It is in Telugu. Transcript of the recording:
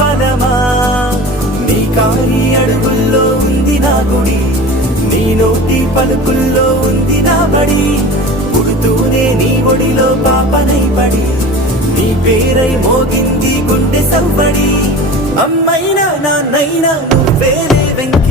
పదమా నీ కాలి అడుగుల్లో ఉంది నా గుడి నీ నోటి పలుకుల్లో ఉంది నా బడి పుడుతూనే నీ ఒడిలో పాపనై పడి నీ పేరై మోగింది గుండె సవ్వడి అమ్మైనా నాన్నైనా నువ్వేలే వెంక